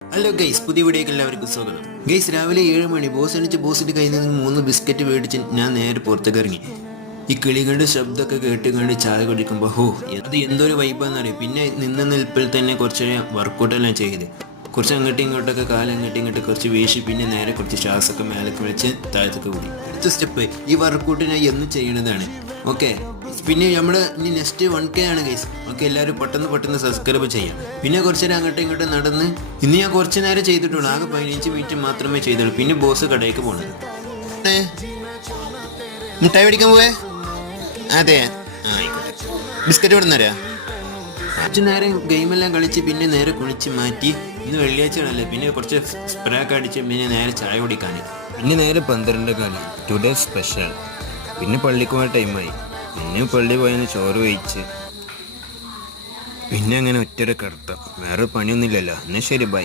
Hello guys, പുതിയ വീഡിയോക്ക് എല്ലാവർക്കും സ്വാഗതം. ഗൈസ്, രാവിലെ 7 മണി ബോസ് എണിച്ച് ബോസിന്റെ കയ്യിൽ നിന്ന് 3 ബിസ്ക്കറ്റ് മേടിച്ച് ഞാൻ നേരെ പുറത്തേക്ക് ഇറങ്ങി. ഈ കിളികളുടെ ശബ്ദമൊക്കെ കേട്ട് ചായ കുടിക്കുമ്പോൾ അത് എന്തൊരു വൈബാന്നറിയും. പിന്നെ നിൽപ്പിൽ തന്നെ കുറച്ച് വർക്കൗട്ടെല്ലാം ചെയ്ത് കുറച്ച് അങ്ങോട്ടും ഇങ്ങോട്ടൊക്കെ കാലം അങ്ങോട്ടും ഇങ്ങോട്ടും കുറച്ച് വീശി പിന്നെ നേരെ കുറച്ച് ശ്വാസമൊക്കെ മേലേക്ക് വെച്ച് താഴത്തൊക്കെ കൂടി. അടുത്ത സ്റ്റെപ്പ് ഈ വർക്കൗട്ട് ഞാൻ എന്നും ചെയ്യണതാണ്. ഓക്കെ, പിന്നെ നമ്മൾ ഇനി നെക്സ്റ്റ് 1K ആണ് ഗൈസ്. ഓക്കെ, എല്ലാവരും പെട്ടെന്ന് സബ്സ്ക്രൈബ് ചെയ്യാം. പിന്നെ കുറച്ച് നേരം അങ്ങോട്ടും ഇങ്ങോട്ടും നടന്ന് ഇന്ന് ഞാൻ കുറച്ച് നേരം ചെയ്തിട്ടുള്ളൂ. ആകെ 15 മിനിറ്റ് മാത്രമേ ചെയ്തുള്ളൂ. പിന്നെ ബോസ് കടയിലേക്ക് പോകണത്. മിഠായി മേടിക്കാൻ പോവേ? അതെ, ആയിക്കോട്ടെ. ബിസ്ക്കറ്റ് ഇവിടെ തരാ. കുറച്ച് നേരം ഗെയിമെല്ലാം കളിച്ച് പിന്നെ നേരെ കുളിച്ച് മാറ്റി. ഇന്ന് വെള്ളിയാഴ്ചയാണല്ലേ, പിന്നെ കുറച്ച് സ്പ്രേ ഒക്കെ അടിച്ച് പിന്നെ നേരെ ചായ കുടിക്കാൻ. പിന്നെ നേരെ 12 കളി ടുഡേ സ്പെഷ്യൽ. പിന്നെ പള്ളിക്ക് പോയ ടൈമായി. പിന്നെ പള്ളി പോയെന്ന് ചോറ് കഴിച്ച് പിന്നെ അങ്ങനെ ഒറ്റ കിടത്താം. വേറെ പണിയൊന്നുമില്ലല്ലോ. എന്നാൽ ശരി, ബൈ.